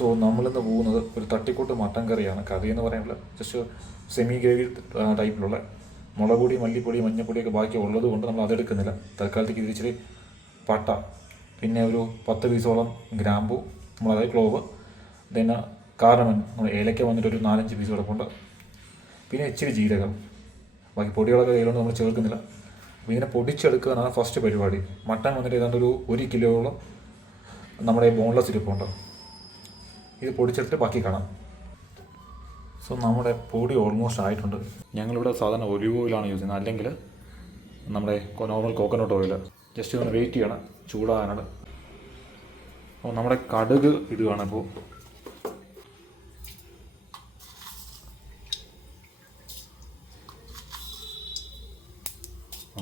So നമ്മളിന്ന് പോകുന്നത് ഒരു തട്ടിക്കൂട്ട് മട്ടൻ കറിയാണ് കറി എന്ന് പറയുമ്പോൾ ജസ്റ്റ് സെമി ഗ്രേവി ടൈപ്പിലുള്ള മുളക് പൊടി മല്ലിപ്പൊടി മഞ്ഞപ്പൊടിയൊക്കെ ബാക്കി ഉള്ളത് കൊണ്ട് നമ്മൾ അതെടുക്കുന്നില്ല തൽക്കാലത്തേക്ക് ഇതിച്ചിരി പട്ട. പിന്നെ ഒരു പത്ത് പീസോളം ഗ്രാമ്പു നമ്മൾ അതായത് ക്ലോവ് ദെൻ കാരമൻ നമ്മൾ ഏലക്ക വന്നിട്ട് ഒരു നാലഞ്ച് പീസ് കിടപ്പുണ്ട്. പിന്നെ ഇച്ചിരി ജീരകം. ബാക്കി പൊടികളൊക്കെ കയ്യിലുണ്ട് നമ്മൾ ചേർക്കുന്നില്ല. അപ്പോൾ ഇതിനെ പൊടിച്ചെടുക്കുക എന്നാണ് ഫസ്റ്റ് പരിപാടി. മട്ടൻ വന്നിട്ട് ഏതാണ്ട് ഒരു ഒരു കിലോയോളം നമ്മുടെ ബോൺലെസ് ഇരിപ്പുണ്ട്. ഇത് പൊടിച്ചിട്ട് ബാക്കി കാണാം. സോ നമ്മുടെ പൊടി ഓൾമോസ്റ്റ് ആയിട്ടുണ്ട്. ഞങ്ങളിവിടെ സാധാരണ ഒലിവ് ഓയിലാണ് യൂസ് ചെയ്യുന്നത്. അല്ലെങ്കിൽ നമ്മുടെ നോർമൽ കോക്കനട്ട് ഓയിൽ ജസ്റ്റ് ഒന്ന് വെയിറ്റ് ചെയ്യണം. ചൂടാകാനാണ്. അപ്പോൾ നമ്മുടെ കടുക് ഇടുകയാണ് ഇപ്പോൾ.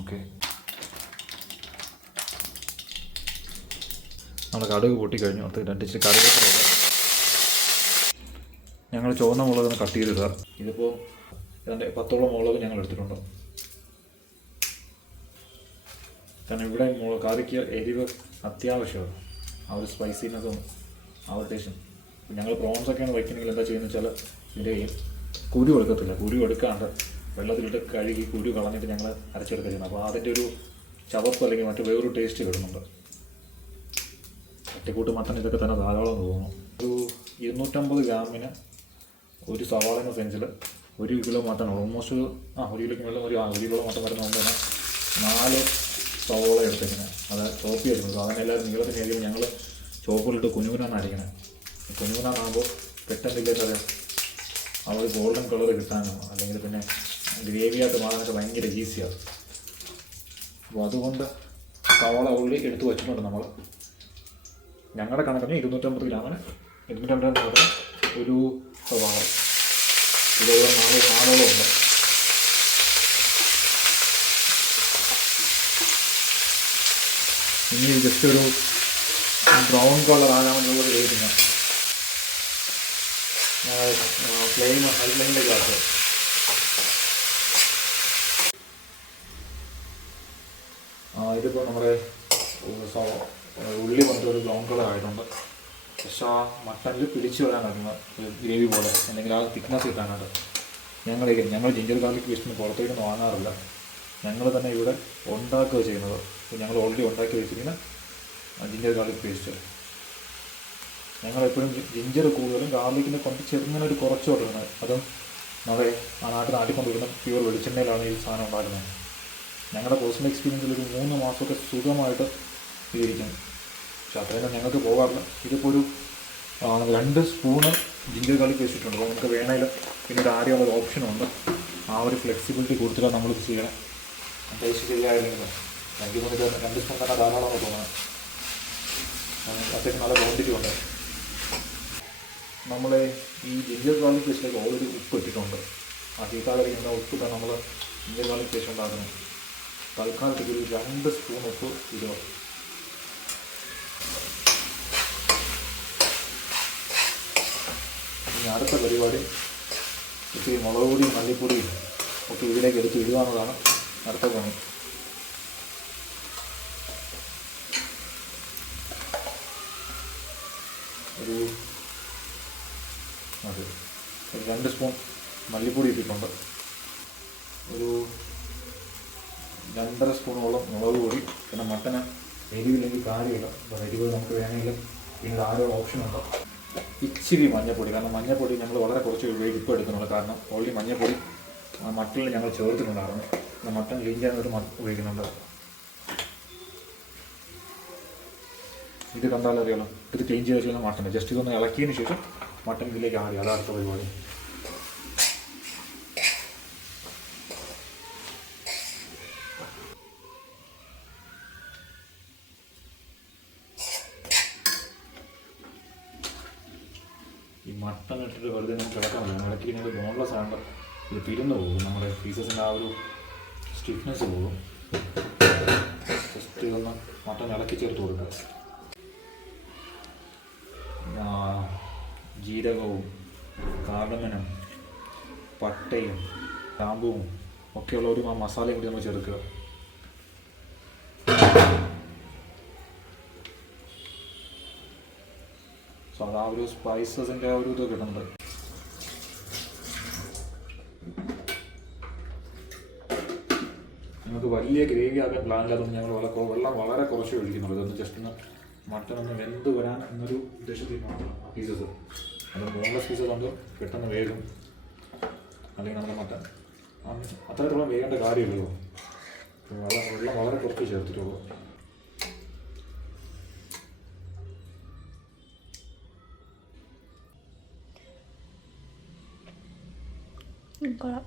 ഓക്കെ നമ്മുടെ കടുക് പൊട്ടിക്കഴിഞ്ഞു. അടുത്ത് രണ്ട് ഇച്ചിരി. ഞങ്ങൾ ചുവന്ന മുളക് ഒന്ന് കട്ട് ചെയ്തിടുക. ഇതിപ്പോൾ ഇതിന്റെ പത്തോളം മുളക് ഞങ്ങൾ എടുത്തിട്ടുണ്ട്. കാരണം ഇവിടെ മുളക് കറിക്ക് എരിവ് അത്യാവശ്യമാണ്. ആ ഒരു സ്പൈസിനെസ്സും ആ ഒരു ടേസ്റ്റും ഞങ്ങൾ പ്രോൺസ് ഒക്കെയാണ് വയ്ക്കുന്നെങ്കിൽ എന്താ ചെയ്യുന്നത് വെച്ചാൽ ഇതിന്റെ കുരു എടുക്കത്തില്ല. കുരു എടുക്കാണ്ട് വെള്ളത്തിലിട്ട് കഴുകി കുരു കളഞ്ഞിട്ട് ഞങ്ങൾ അരച്ചെടുക്കുക ചെയ്യുന്നത്. അപ്പോൾ അതിന്റെ ഒരു ചവപ്പ് അല്ലെങ്കിൽ മറ്റു വേറൊരു ടേസ്റ്റ് കിട്ടുന്നുണ്ട് ഒറ്റക്കൂട്ട് മട്ടൻ ഇതൊക്കെ തന്നെ ധാരാളം തോന്നുന്നു. ഒരു ഇരുന്നൂറ്റമ്പത് ഗ്രാമിന് ഒരു സവാള എന്ന സെഞ്ചിൽ ഒരു കിലോ മട്ടൺ ഓൾമോസ്റ്റ് ആ ഒരു കിലോയ്ക്ക് കിലോ ഒരു ഒരു കിലോ മട്ടൺ വരുന്നതുകൊണ്ട് തന്നെ നാല് സവാള എടുത്തിരിക്കുന്നത് അത് ചോപ്പ് ചെയ്തിരുന്നത് സാധാരണ എല്ലാവരും നീളത്തിന് ചെയ്യുമ്പോൾ ഞങ്ങൾ ചോപ്പിലിട്ട് കുഞ്ഞുകുനാന്ന് അരിക്കണേ പെട്ടെന്ന് ഇല്ലേ അറിയാം ആ ഒരു ഗോൾഡൻ കളർ കിട്ടാനും അല്ലെങ്കിൽ പിന്നെ ഗ്രേവിയായിട്ട് മാറാനൊക്കെ ഭയങ്കര ഈസിയാണ് അപ്പോൾ അതുകൊണ്ട് സവാള ഉള്ളി എടുത്ത് വെച്ചിട്ടുണ്ട് നമ്മൾ ഞങ്ങളുടെ കണക്കിന് ഇരുന്നൂറ്റമ്പത് ഗ്രാമിന് ഇരുന്നൂറ്റമ്പത് ഗ്രാമിന് ഒരു സവാള ഇതെല്ലാം നാല് ഉണ്ട് ഇനി ജസ്റ്റ് ഒരു ബ്രൗൺ കളർ ആകാമെന്നുള്ളത് വെയിറ്റിംഗ് ഫ്ലെയിം ഹൈ ഫ്ലെയിമിലേക്ക് ആ, ഇതിപ്പോൾ നമ്മുടെ ഉള്ളി വന്നിട്ട് ഒരു ബ്രൗൺ കളർ ആയിട്ടുണ്ട്. പക്ഷെ ആ മട്ടനിൽ പിടിച്ചു ഒരു ഗ്രേവി പോലെ അല്ലെങ്കിൽ ആ തിക്നെസ് കിട്ടാനായിട്ട് ഞങ്ങൾ ഞങ്ങൾ ജിഞ്ചർ ഗാർലിക് പേസ്റ്റിന് പുറത്തേക്കൊന്നും വാങ്ങാറില്ല. ഞങ്ങൾ തന്നെ ഇവിടെ ഉണ്ടാക്കുക ചെയ്യുന്നത്. ഞങ്ങൾ ഓൾറെഡി ഉണ്ടാക്കി വെച്ചിരിക്കുന്ന ജിഞ്ചർ ഗാർലിക് പേസ്റ്റ് ഞങ്ങൾ എപ്പോഴും ജിഞ്ചർ കൂടുതലും ഗാർലിക്കിനെ കൊണ്ട് ചെറുങ്ങനെ ഒരു കുറച്ച് കൊടുക്കുന്നത് അതും നമ്മുടെ ആ നാട്ടിൽ നാട്ടിക്കൊണ്ടിരിക്കുന്ന പ്യൂർ വെളിച്ചെണ്ണയിലാണ് ഈ സാധനം ഉണ്ടാക്കുന്നത്. ഞങ്ങളുടെ പേഴ്സണൽ എക്സ്പീരിയൻസിൽ ഒരു മൂന്ന് മാസമൊക്കെ സുഖമായിട്ട് ഇരിക്കും പക്ഷെ അത്രയൊന്നും ഞങ്ങൾക്ക് പോകാറില്ല. ഇതിപ്പോൾ ഒരു രണ്ട് സ്പൂണ് ജിഞ്ചർ ഗാർലിക് വെച്ചിട്ടുണ്ട്. അപ്പോൾ നമുക്ക് വേണമെങ്കിൽ പിന്നീട് ആരെയുള്ള ഒരു ഓപ്ഷനുണ്ട് ആ ഒരു ഫ്ലെക്സിബിലിറ്റി കൊടുത്തിട്ടാണ് നമ്മളിത് ചെയ്യണം. ടേസ്റ്റ് ശരിയായില്ലെങ്കിൽ എനിക്ക് തോന്നിയിട്ട് രണ്ട് സ്പൂൺ തന്നെ ധാരാളമാണ് തോന്നുന്നത് അത്യാവശ്യം നല്ല ക്വാണ്ടിറ്റി ഉണ്ട്. നമ്മൾ ഈ ജിഞ്ചർ ഗാർലിക് പേസ്റ്റിലേക്ക് ഓൾറെഡി ഉപ്പ് ഇട്ടിട്ടുണ്ട്. ആ ചീത്താകരിക്കുന്ന ഉപ്പ് തന്നെ നമ്മൾ ജിഞ്ചർ ഗാർലിക് പേസ്റ്റ് തൽക്കാലത്തേക്ക് ഒരു രണ്ട് സ്പൂൺ ഉപ്പ് ഇടുക ഇനി അടുത്ത പരിപാടി. ഇത്തിരി മുളക് പൊടിയും മല്ലിപ്പൊടിയും ഒക്കെ ഇതിലേക്ക് എടുത്ത് ഇടുക അടുത്ത പണി. ഒരു അതെ ഒരു രണ്ട് സ്പൂൺ മല്ലിപ്പൊടി ഇട്ടിട്ടുണ്ട്. ഒരു രണ്ടര സ്പൂണോളം മുളക് പൊടി പിന്നെ മട്ടന് എരിവില്ലെങ്കിൽ കാര്യമില്ല അപ്പോൾ എരിവ് നമുക്ക് വേണമെങ്കിൽ പിന്നീട് ആരോ ഓപ്ഷൻ ഉണ്ട് ഇച്ചിരി മഞ്ഞപ്പൊടി. കാരണം മഞ്ഞപ്പൊടി ഞങ്ങൾ വളരെ കുറച്ച് ഇപ്പോൾ എടുക്കുന്നുള്ളൂ. കാരണം ഓൾറെഡി മഞ്ഞപ്പൊടി ആ മട്ടനിൽ ഞങ്ങൾ ചേർത്തിട്ടുണ്ടായിരുന്നു. ആ മട്ടൻ ക്ലീൻ ചെയ്യാൻ ഒരു ഉപയോഗിക്കുന്നുണ്ട്. ഇത് കണ്ടാലറിയാലോ? ഇത് ക്ലീൻ ചെയ്ത് വെച്ചാൽ മട്ടൻ. ജസ്റ്റ് ഇതൊന്ന് ഇളക്കിയതിന് ശേഷം മട്ടൻ ഇതിലേക്ക് ആടി അതാണ് പരിപാടി. മട്ടൻ ഇട്ടിട്ട് വെറുതെ നമുക്ക് ഇളക്കാൻ പറ്റില്ല ഇളക്കി കഴിഞ്ഞാൽ ബോൺലെസ് ആകുമ്പോൾ ഇത് പിരുന്ന് പോകും. നമ്മുടെ പീസസിന്റെ ആ ഒരു സ്റ്റിഫ്നെസ് പോകും. ജസ്റ്റ് ഇതൊന്ന് മട്ടൻ ഇളക്കി ചേർത്ത് കൊടുക്കുക. ജീരകവും കാർഡമനും പട്ടയും ഗ്രാമ്പുവും ഒക്കെയുള്ള ഒരു മസാലയും കൂടി നമ്മൾ ചേർക്കുക. സോ അത് ആ ഒരു സ്പൈസസിന്റെ ഒരു ഇത് കിട്ടുന്നുണ്ട്. ഞങ്ങൾക്ക് വലിയ ഗ്രേവി ആക്കാൻ പ്ലാൻ ഇല്ലാത്തതുകൊണ്ട് ഞങ്ങൾ വളരെ വെള്ളം വളരെ കുറച്ച് ഒഴിക്കുന്നുള്ളൂ. ഇതൊന്ന് ജസ്റ്റ് ഒന്ന് മട്ടൺ ഒന്ന് വെന്ത് വരാൻ എന്നൊരു ഉദ്ദേശത്തിൽ മാത്രം ആ പീസസ് അത് ബോൺലെസ് പീസസ് കൊണ്ട് പെട്ടെന്ന് വേഗം അല്ലെങ്കിൽ നമ്മുടെ മട്ടൺ അത്രത്തോളം വേഗേണ്ട കാര്യമില്ലല്ലോ വെള്ളം വളരെ കുറച്ച് ചേർത്തിട്ടുള്ളൂ. ഉം, കൊള്ളാം.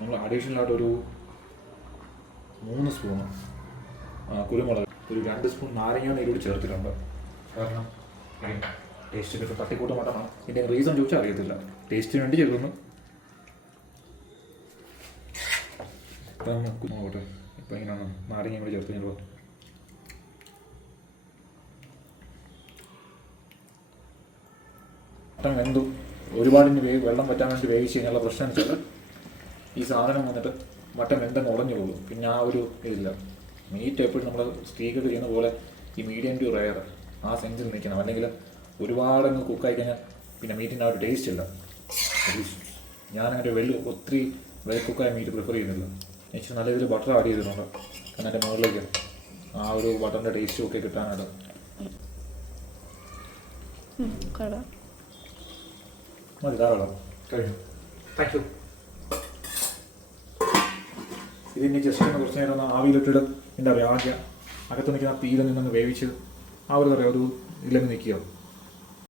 നമ്മൾ അഡീഷണൽ ആയിട്ട് ഒരു മൂന്ന് സ്പൂണ് കുരുമുളക് ഒരു രണ്ട് സ്പൂൺ നാരങ്ങ നീരോട് ചേർത്തിട്ടുണ്ട്. കാരണം ടേസ്റ്റ് ചെയ്തിട്ട് തട്ടിക്കൂട്ട് മാത്രമാണ്. ഇതിന്റെ റീസൺ ചോദിച്ചാൽ അറിയത്തില്ല. ടേസ്റ്റിന് വേണ്ടി ചേർക്കുന്നു. നോക്കട്ടെ. ഇപ്പം ഇങ്ങനെ നാരങ്ങ കൂടി ചേർത്ത് ഞങ്ങൾ മട്ടൻ വെന്തു ഒരുപാട് ഇനി വേ- വെള്ളം പറ്റാൻ വേണ്ടി വേവിച്ച് കഴിഞ്ഞാൽ പ്രശ്നം വെച്ചാൽ ഈ സാധനം വന്നിട്ട് മട്ടൻ വെന്തങ്ങ് ഉടഞ്ഞു പോകും. പിന്നെ ആ ഒരു ഇതില്ല. മീറ്റ് എപ്പോഴും നമ്മൾ സ്ത്രീകൾ ചെയ്യുന്ന പോലെ ഈ മീഡിയം ടു റയർ ആ സെൻസിൽ നിൽക്കണം. അല്ലെങ്കിൽ ഒരുപാട് അങ്ങ് കുക്കായി കഴിഞ്ഞാൽ പിന്നെ മീറ്റിന് ആ ഒരു ടേസ്റ്റ് ഇല്ല. ഞാനങ്ങനെ വെള്ളി ഒത്തിരി വെൽ കുക്കായ മീറ്റ് പ്രിഫർ ചെയ്യുന്നില്ല. എനിക്ക് നല്ല രീതിയിൽ ബട്ടർ ആഡ് ചെയ്തിട്ടുണ്ട്. കാരണം എന്റെ മുകളിലേക്ക്. ആ ഒരു ബട്ടറിന്റെ ടേസ്റ്റും ഒക്കെ കിട്ടാനായിട്ട് ഇത് മതി ധാരാളം കഴിഞ്ഞു. താങ്ക് യു ഇതിനി ജസ്റ്റ് ഒന്ന് കുറച്ച് നേരം ഒന്ന് ആവിയിലിട്ടിട്ട് എന്താ പറയുക ആദ്യം അകത്ത് നിൽക്കുന്ന തീയിൽ നിന്നൊന്ന് വേവിച്ച് ആ ഒരു പറയാം പറയുക ഒരു ഇതിലങ്ങ് നിൽക്കുക